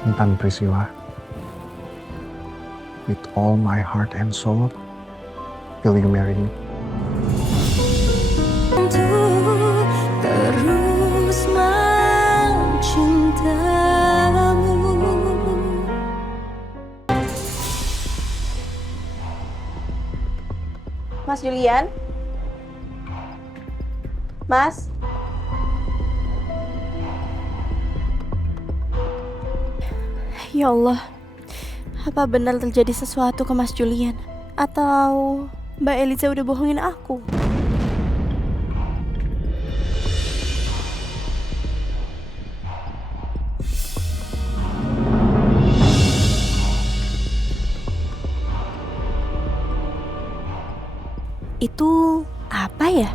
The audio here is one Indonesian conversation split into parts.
Intan Priscilla, with all my heart and soul, will you marry me? Untuk terus mencintamu. Mas Julian? Mas? Ya Allah, apa benar terjadi sesuatu ke Mas Julian? Atau Mbak Eliza udah bohongin aku? Itu apa ya?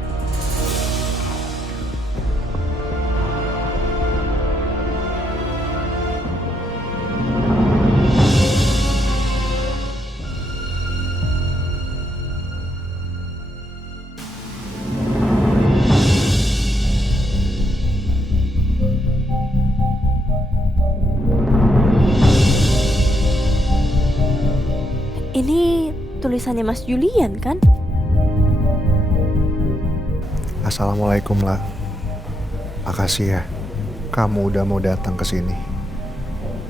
Ini tulisannya Mas Julian kan? Assalamualaikum, La. Makasih ya, kamu udah mau datang ke sini.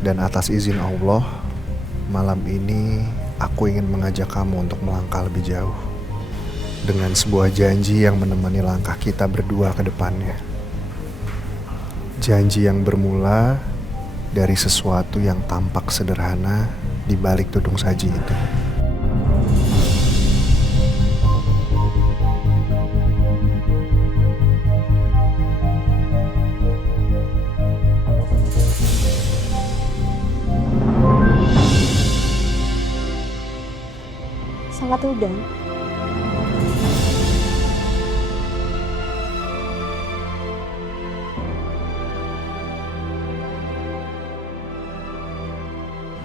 Dan atas izin Allah, malam ini aku ingin mengajak kamu untuk melangkah lebih jauh. Dengan sebuah janji yang menemani langkah kita berdua ke depannya. Janji yang bermula dari sesuatu yang tampak sederhana di balik tudung saji itu. Sangat udang.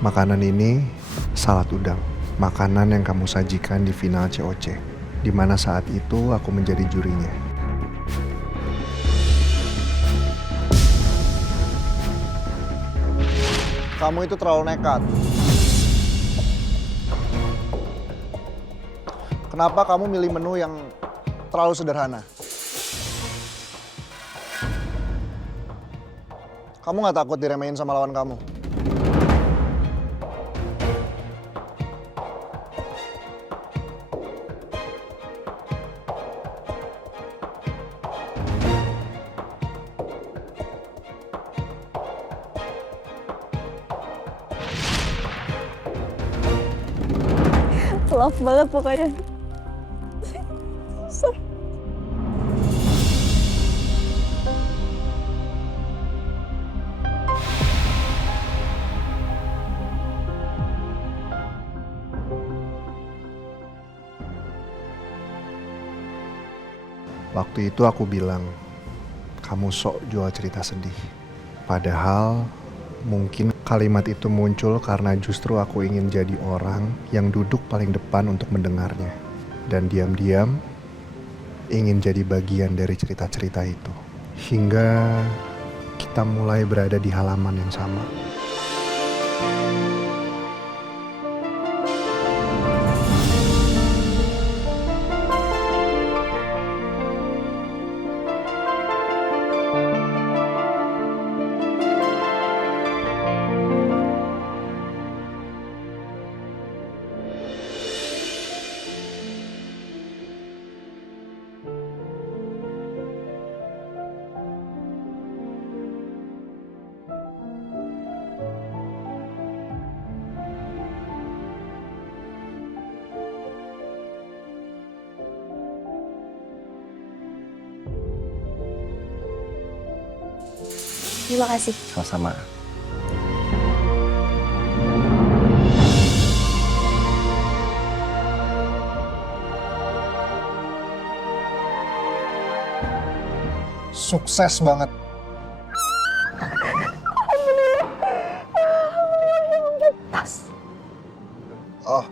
Makanan ini salad udang. Makanan yang kamu sajikan di final COC, di mana saat itu aku menjadi jurinya. Kamu itu terlalu nekat. Kenapa kamu milih menu yang terlalu sederhana? Kamu gak takut diremehin sama lawan kamu? Love banget pokoknya. Waktu itu aku bilang, kamu sok jual cerita sedih. Padahal mungkin kalimat itu muncul karena justru aku ingin jadi orang yang duduk paling depan untuk mendengarnya. Dan diam-diam ingin jadi bagian dari cerita-cerita itu. Hingga kita mulai berada di halaman yang sama. Terima kasih. Sama-sama. Sukses banget. Tas. Oh,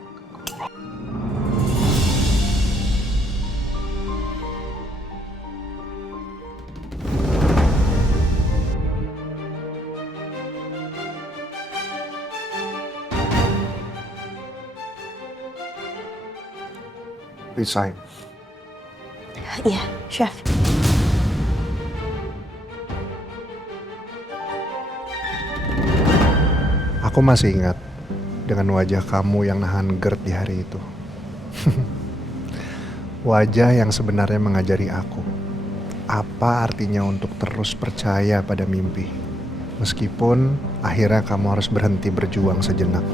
resign. Iya, Chef. Aku masih ingat dengan wajah kamu yang nahan GERD di hari itu. Wajah yang sebenarnya mengajari aku apa artinya untuk terus percaya pada mimpi. Meskipun akhirnya kamu harus berhenti berjuang sejenak.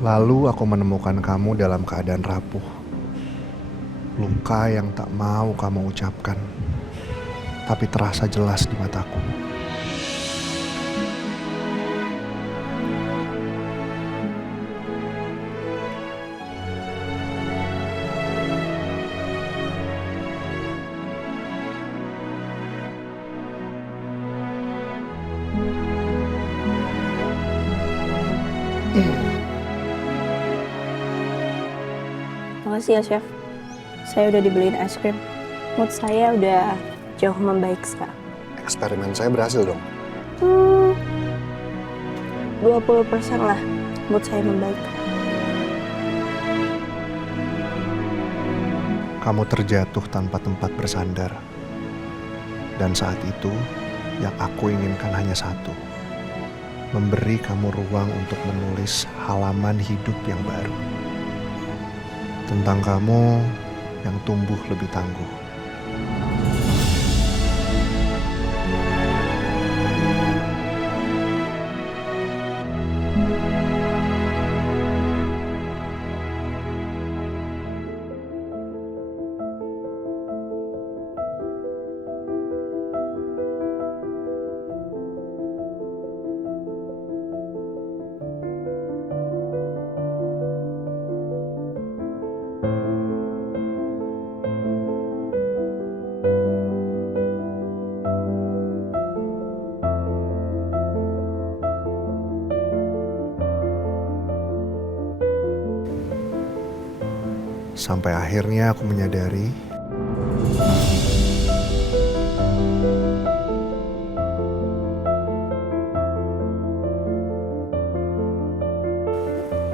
Lalu aku menemukan kamu dalam keadaan rapuh. Luka yang tak mau kamu ucapkan, tapi terasa jelas di mataku. Makasih ya, Chef. Saya udah dibeliin es krim. Mood saya udah jauh membaik sekarang. Eksperimen saya berhasil dong. 20% lah mood saya membaik. Kamu terjatuh tanpa tempat bersandar. Dan saat itu, yang aku inginkan hanya satu. Memberi kamu ruang untuk menulis halaman hidup yang baru. Tentang kamu yang tumbuh lebih tangguh. Sampai akhirnya aku menyadari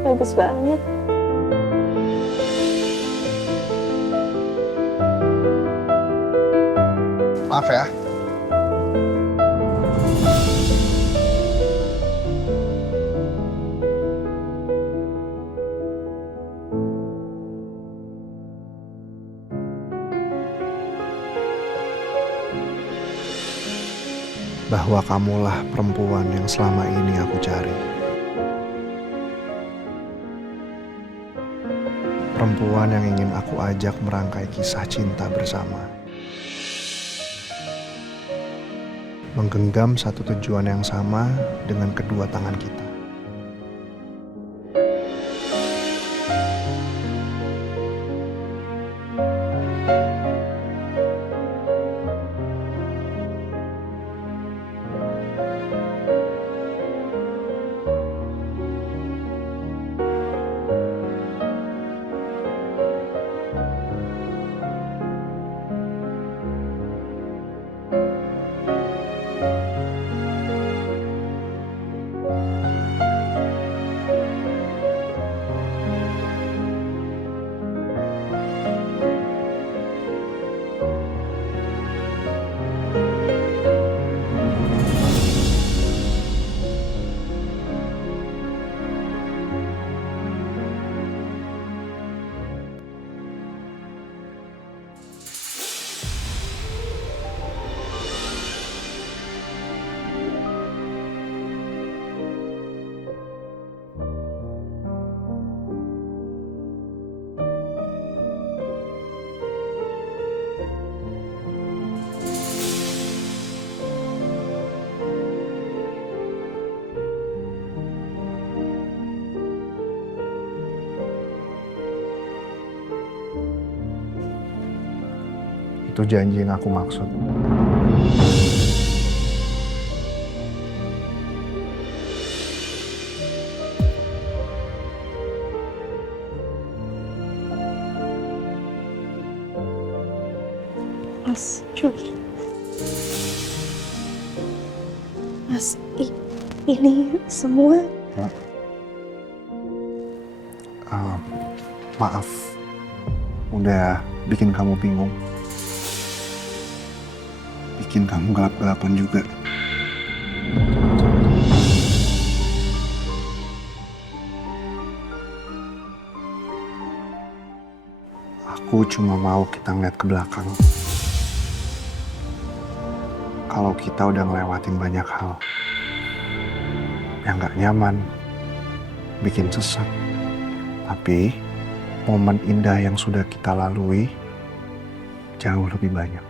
Bagus banget. maaf ya. Bahwa kamulah perempuan yang selama ini aku cari. Perempuan yang ingin aku ajak merangkai kisah cinta bersama. Menggenggam satu tujuan yang sama dengan kedua tangan kita. Itu janji yang aku maksud. Mas Juli. Mas, ini semua Maaf, udah bikin kamu bingung. Bikin kamu gelap-gelapan juga. Aku cuma mau kita ngeliat ke belakang. Kalau kita udah ngelewatin banyak hal yang gak nyaman, bikin sesak. Tapi momen indah yang sudah kita lalui jauh lebih banyak.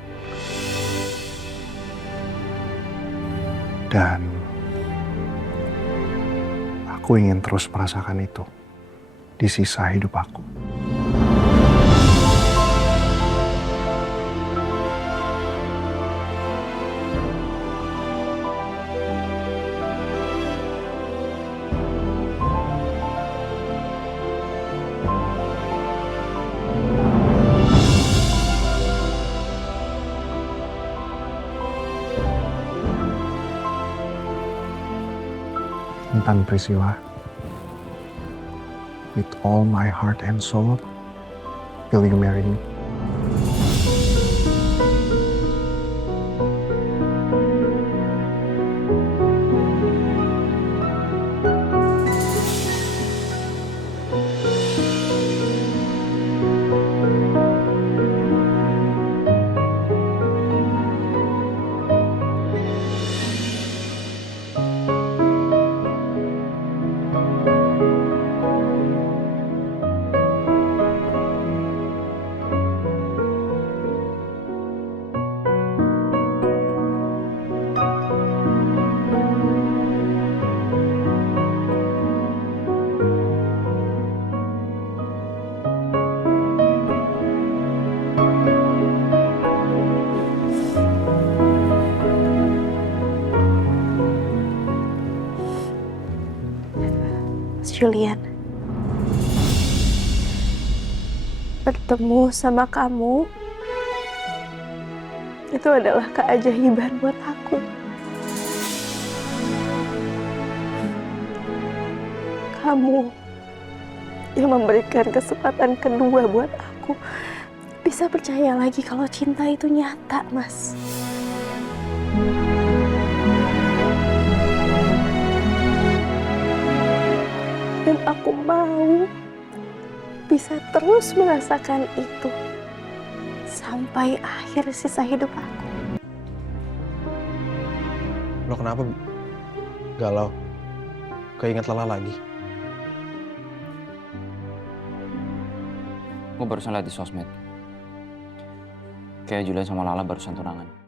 Dan aku ingin terus merasakan itu di sisa hidup aku. Intan Priscilla, with all my heart and soul, will you marry me? Julian, bertemu sama kamu itu adalah keajaiban buat aku. Kamu yang memberikan kesempatan kedua buat aku bisa percaya lagi kalau cinta itu nyata, Mas. Dan aku mau bisa terus merasakan itu sampai akhir sisa hidup aku. Lo kenapa galau? Keinget Lala lagi? Gue barusan liat di sosmed. Kayak Julian sama Lala barusan tunangan.